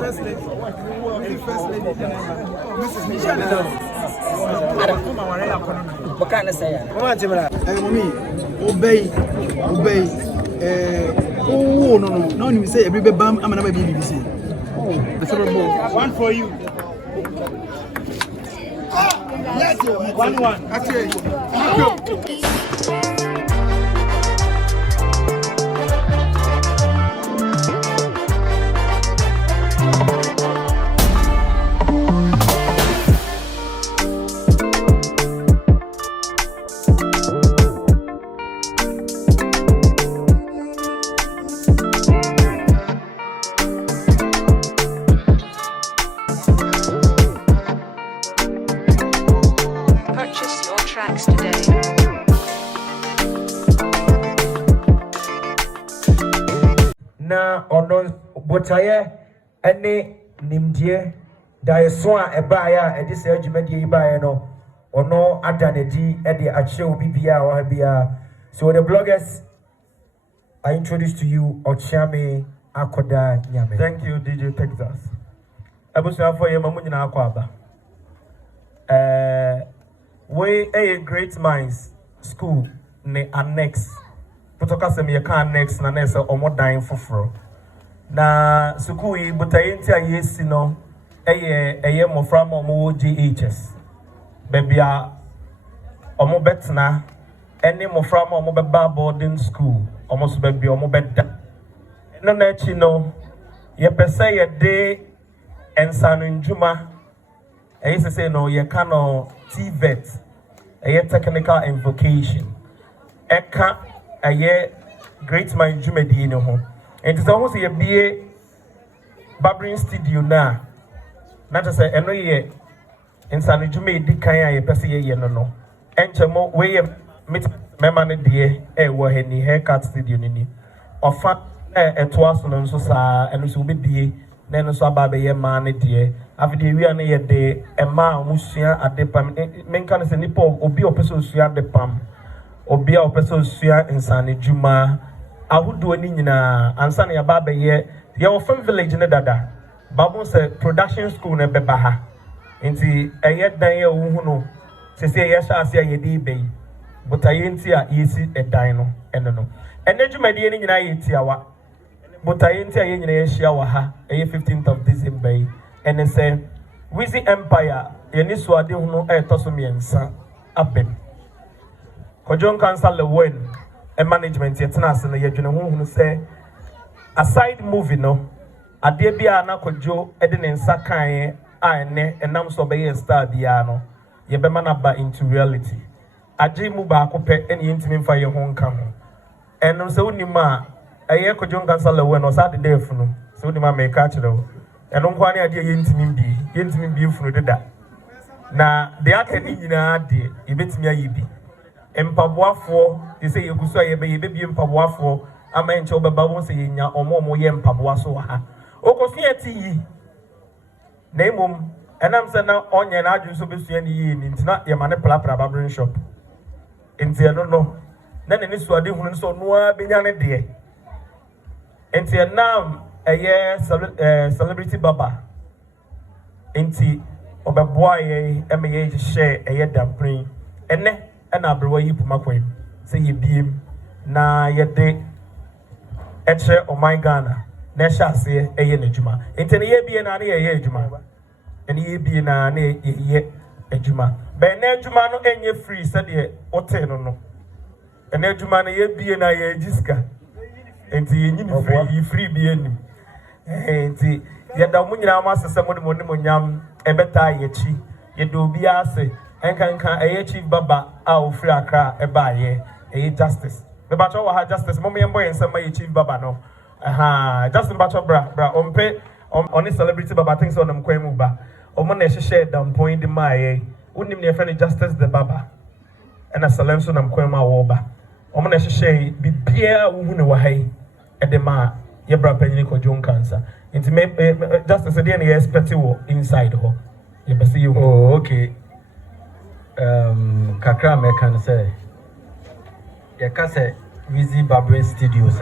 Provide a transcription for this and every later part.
First lady. First lady. Mrs. Michelle. What can I say? Mommy, obey. Oh no, you say every bam. I'm another BBC. One for you. Yes, 1-1. Actually. Na ono botaye ene nimdie daeso a ebaaya edi se adwumadie ibaaye no ono adanedi ede ache obi bia wa bia. So the bloggers, I introduce to you Ochame Akoda Nyame. Thank you, DJ Texas. Abusuafo ye mamu nyina akwaba. We a great minds school ne annex. Putoka se me ka annex na na se omodan foforo. Na school yi butaye nti ayesi no eye mofra ma omo GHS. Bebia omo betna ene mofra ma omo beba boarding school. Omo so bebia omo beda. No na chi no ye pese ye de ensanu njuma. Eye se say no ye ka no TVET. Eye technical invocation. Eka aye great mind jumedi no ho. Enti so ho se ye bie barbering studio na just say eno ye insane jumedi kan aye pese ye no enchemo we ye meet mema ne de wo he haircut studio ni ofa etoaso no nso saa eno so obedie na eno so aba be ye ma ne de afide wi an ye de ema omusua adepam menka ne se nipa obi opeso sua adepam obi a opeso sua insane juma ahudo ni nyina ansa na ya ba be ye ofam village ne dada babu se production school ne beba ha nti eye dan ye wo hu no se se ye sha ase ye di be but aye nti a yesi edan no eno no enejumade ni nyina ye tiawa but aye nti aye nyina ye hia wa ha eye 15th of December ene se Wizi Empire ye ni so ade hu no etoso miensa abem Kojon Council Lilwin and management yet na se na ye dwene hu se aside movie no ade bia na kojo ede ne nsa kan a ene enam so be ye star bia no ye be na ba into reality age mu ba akopɛ ene yentimi mfa ye ho nka ho eno se unima eye Kojon Council Lilwin no sa de def no se unima me ka kire ho eno nkwa ne ade yentimi bi funu deda na de aka ni nyina ade ye betimi ayi bi empaboafo ye se ye guso ye be bi empaboafo ama enche obeba won se ye nya omo ye mpaboa so ha okosua ti yi na emom enam se na onye na adwun so besua ni yi ni ntina ye mane plapra barbering shop enti eno no na ne so ade hunu so no a benya ne de enti enam eye celebrity baba enti obeboa ye emeye hye eye damprin ene na abrewa yi pumakwen se ye biem na ye de eche o my Ghana na shase eye n'adwuma enti ne ye bie na ne ye adwuma ene ye bie na ne ye adwuma be na adwuma no enye free se de ote no ene adwuma na ye bie na ye jiska enti ye nyini free bie ni enti ye da mu nyina ma sese mo de mo nyam ebeta ye chi ye do bi ase enkanka eye chief baba a ofri Accra ebaaye eye justice be bacho wa ha justice mo me boy ensema ye chief baba no justice bacho bra ompe oni celebrity baba things on kwan mu ba omo na ehye dampon di maaye unim ne friend justice the baba ena salenso na kwan ma wo ba omo na ehye bibia wo hu ne wa hai ede ma ye bra panyin Kojon cancer inti me justice dey na expect wo inside ho ye be see you okay kakra me kan say ye ka say Wizi Barbering Studios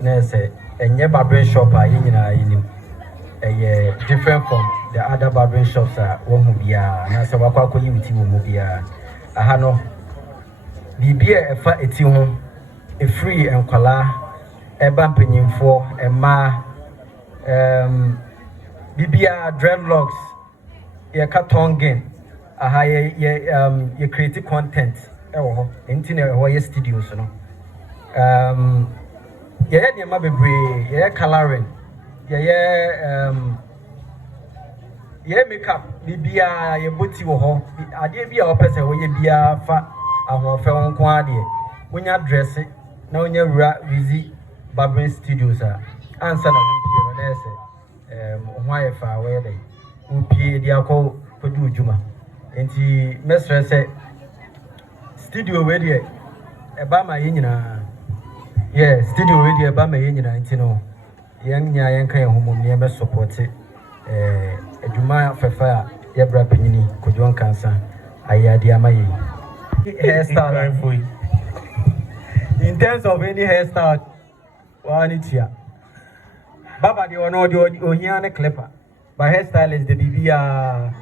na say enye barbering shop a ye nyina yinim different from the other barbering shops that one will be na so wakwa ko limiti wo mu bia aha no bibia e fa eti ho e free enkwala e ba mpanyimfo e ma bibia dreadlocks ye katongen aha ye create content e wo ho enti na ho ye studios no ye ye ma bebre ye coloring ye makeup bibia ye boti wo ho ade bia opese wo ye bia fa ahofe wonko ade wonya dress na wonya wura vizi barbering studios ansa na wopie no na ese ho aye fa we dey wopie dia ko kodu ujuma enti mesre se studio we dey e ba ma ye nyina studio we dey e ba ma ye nyina enti no nya yen kan homom ne be support adwuma fefa ya bra panyini kodwon kansa ayade amaye hairstyle for you in terms of any hairstyle one tia baba de ono de ohia ne clipper but hairstyle is the bibia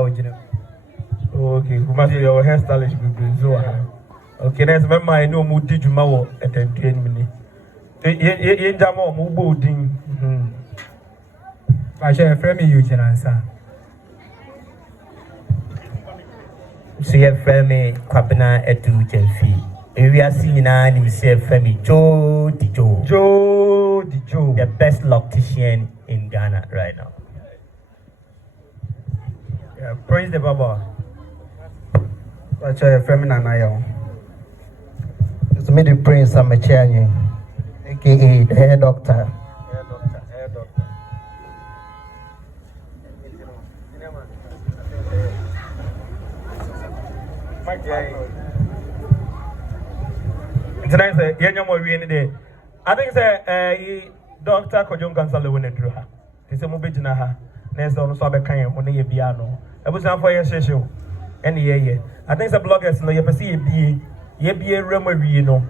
original. Okay, kuma so your hairstyle is good so okay next remember I know mu di dwuma wo entertain me ye jamo mu bodin I share frame you can answer. So you frame Kwabena etu Jenfi. We are seeing now you say frame Joe the Joe, the best loctician in Ghana right now. Yeah, praise the Baba. I share frame Nanayo. It's me the prince Amachani, aka the hair doctor. Tonight, I think say Doctor Kojum Council Lilwin drew her. They say Mubijina ha. Next on Sabe Kayan when they piano. It was not for your show. Any year. I think the bloggers know you perceive be a remory no.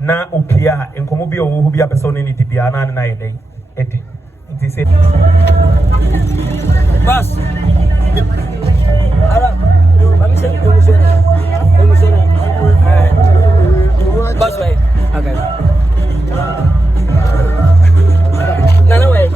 Na upia in Komubio who be a person in the Biana and I day. It is it. Bas. Bus way. Okay. No way.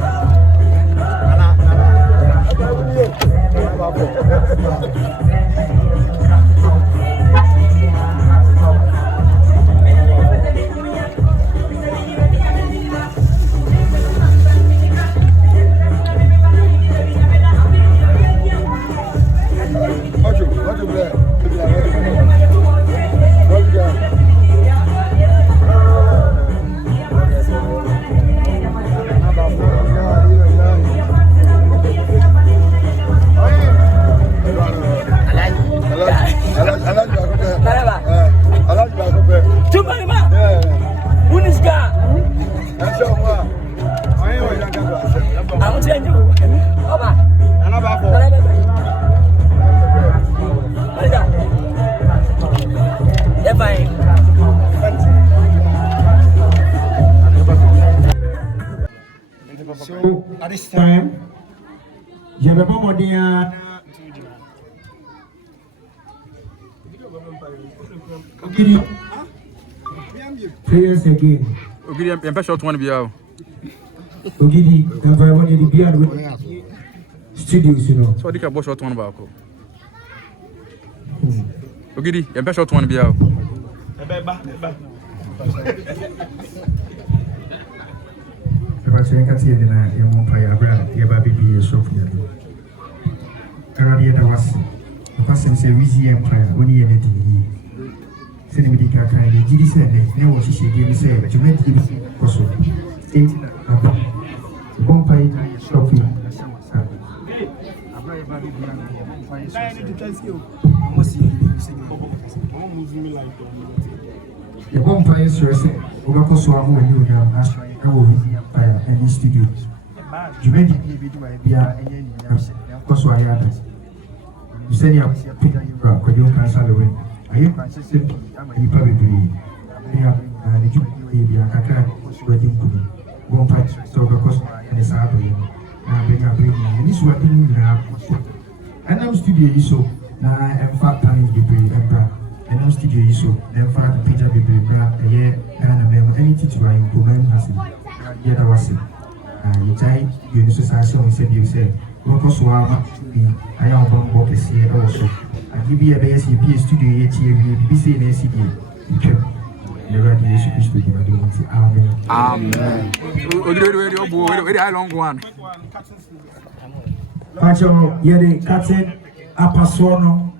So at this time, you have a prayers again. Ogidi, I'm short one be out. Ogidi, I want to be with studios, you know. So I think I bought short one back. Ogidi, I'm short one be out. I'm saying that you're not your mom, your brother, your baby, your Sophia. Carabia was a person say, Wizzy Empire, when he had it. Senator Kaka, Giddy said, no one she gave me say, to make him also. Bumpy, Sophia. The bumpy is Overcoso, and you have Empire and Studio. Jumendi Bia and Coso Ayadas. You said you have picked up Kodyon Kansalaway. I am simply a public. I have the Jubia Kaka wedding to be. One part, so because and the South boy. Na bring this working na. And I'm studio so na in fact talent be brave and I'm studio so in fact picture be brave yeah and anything to implement has yeah that was it. You try you know society we said you say work so I am bomb box here also. I give you a BSc studio here be say na CD. Never do you Christ to give a amen. Amen. Wait, how long one? Pacho, the cutting apasono,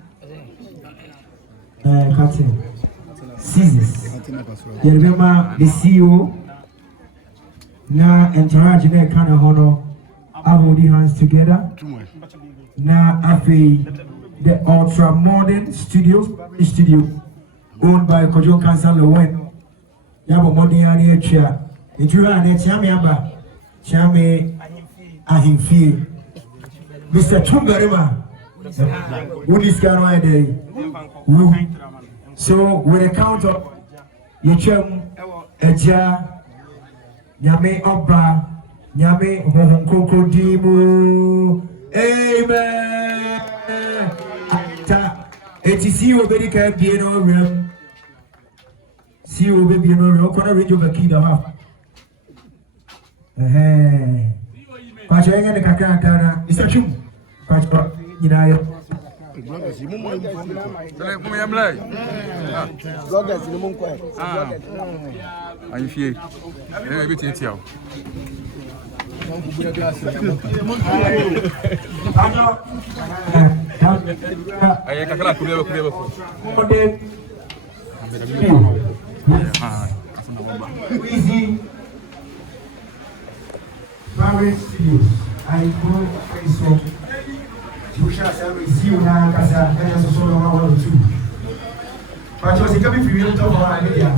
cutting scissors. You remember the CEO now encourage the kind of honor. I hold the hands together. Now the ultra modern studio owned by Kojo Council Lilwin. Yabo modern chair. If you are an Chamiaba, Chame Ahimfi. Mr. Chumberima, what is going on there? So, with a count of Yachum, Eja, Yame Oba, Yame Honkoko Dimu, Amen. It is you already can be in our room. See you will be in our room. Can I read you the key to have? Pacho yenye nikakana Mr. Chum Pacho jina yo Bloggers ni mumu ya mlai Bloggers ni mumu kwa Ayifie biti etiao Aye kakala kulebe Easy Marriage Studios. I go Facebook. You shall see you now because I am so long too. But you see, coming from you to our idea.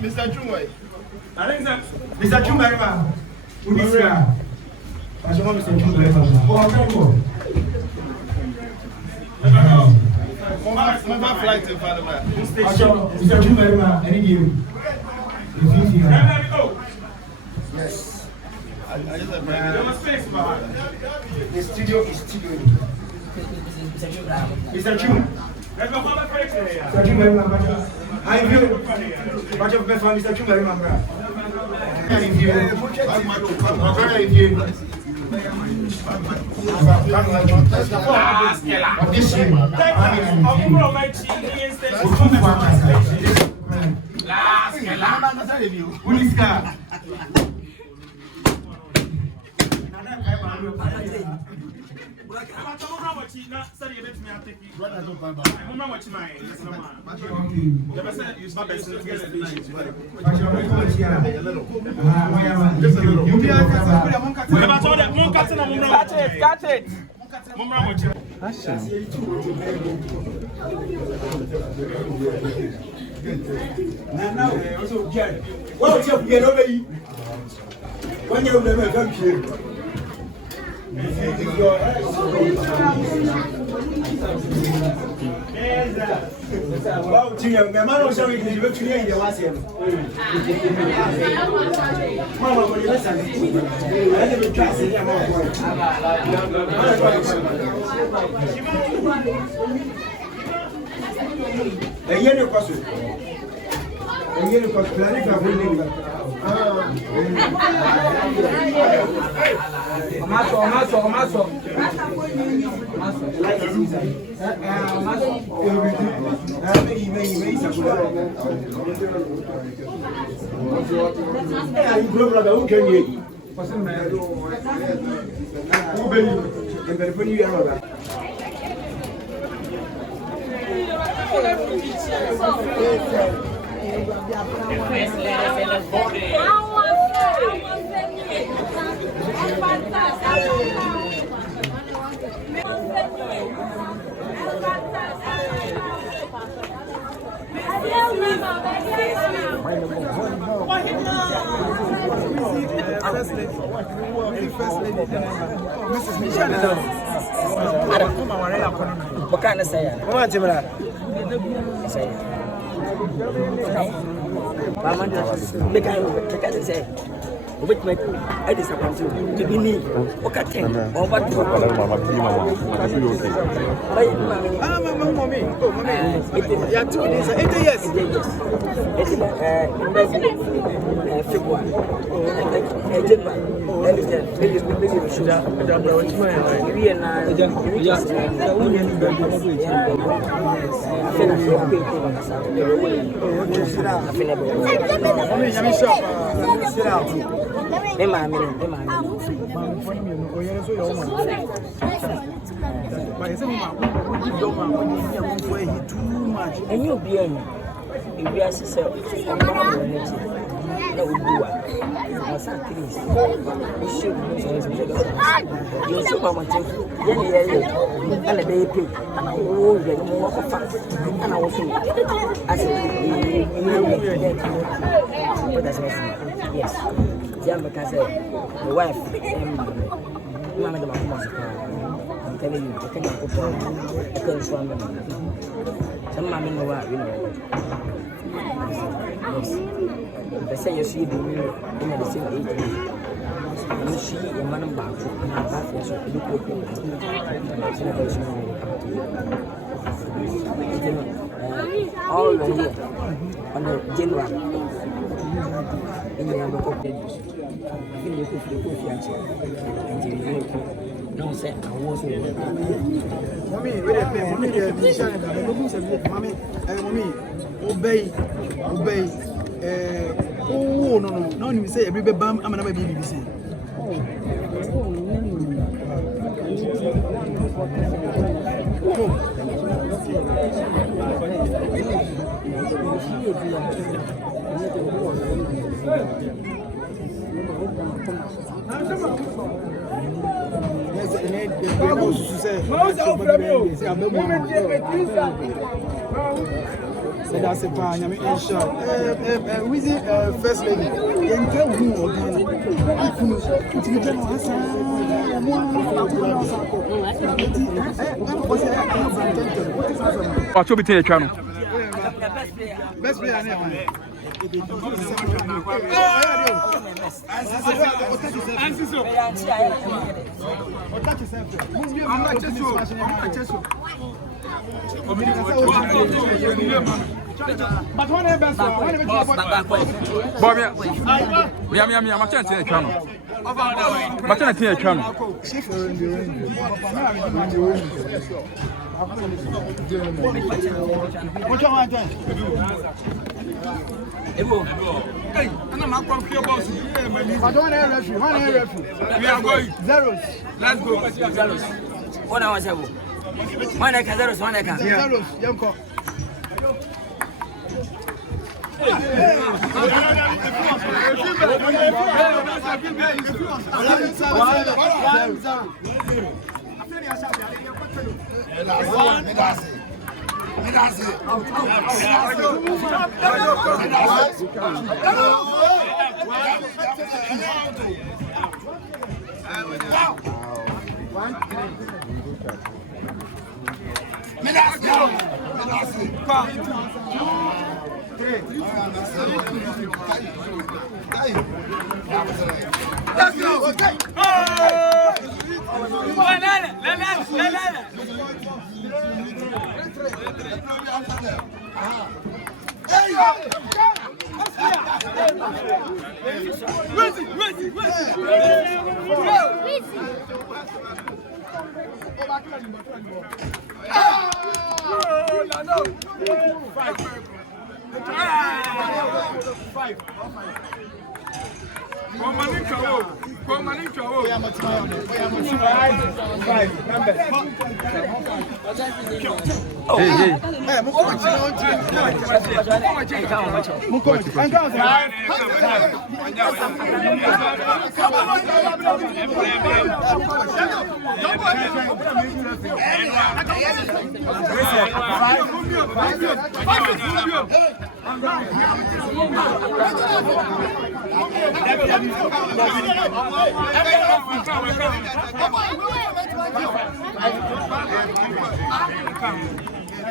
Mr. Chumway. Mr. Chumberima. Who is here? I should want Mr. Chumberima. Oh, My flight in front of that. Mr. Chumberima, I need you. Yes. The studio is studio. Mr. Chum. Mr. Chumberima, I view much of my family. Mr. Chumberima, I view. What kind of say? Which make I disappoint you. To be me, okay, over to and you be in if you are yourself, that would do it. You should you supermarket, and a day pay. Oh, you walk fast, and I will say, I said, yes. Because the wife and Mamma, I'm telling you, I can't put on some mammy know what you know. Yes, they say you see the new in the same age. You see a man back and back is all the year on the general. In the number of days, I think you could feel no say I was Mommy, obey. Oh, no, you say every bam, I'm another BBC. That's a fine. I mean, with the first lady, and tell who or what's your channel? Best player. But one best Bobby, I'm channel. Channel. Hey, and I'm not here, boss. But one referee. We are going zeros. Let's go. Zeros. 1 hour, 1 acre, zeros, 1 acre. Zeros, young cock. Let's go. Okay.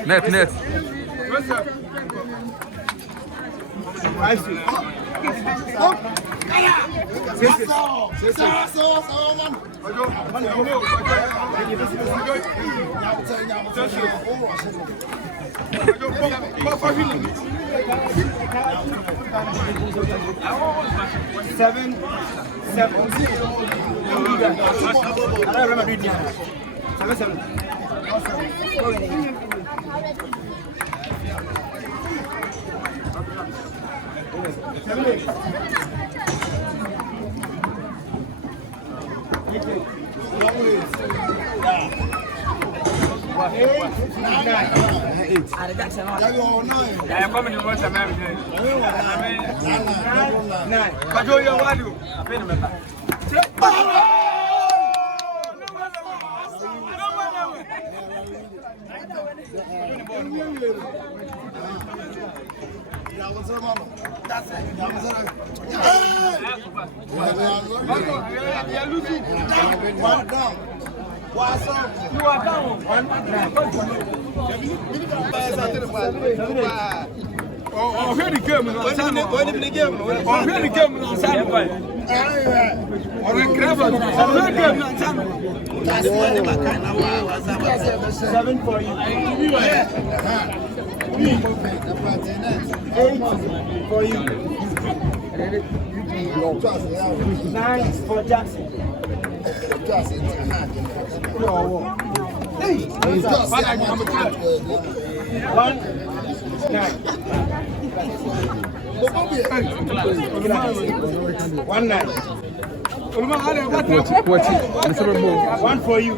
Net. What's up? I see. Oh, here the game. Here the game. Seven for you. 8 for you. 9 for Jackson. Hey, 1 9. 1 9. 1 for you.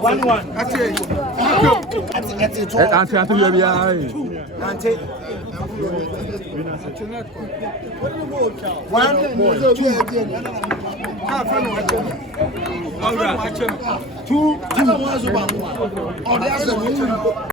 1 1. That's it. Two.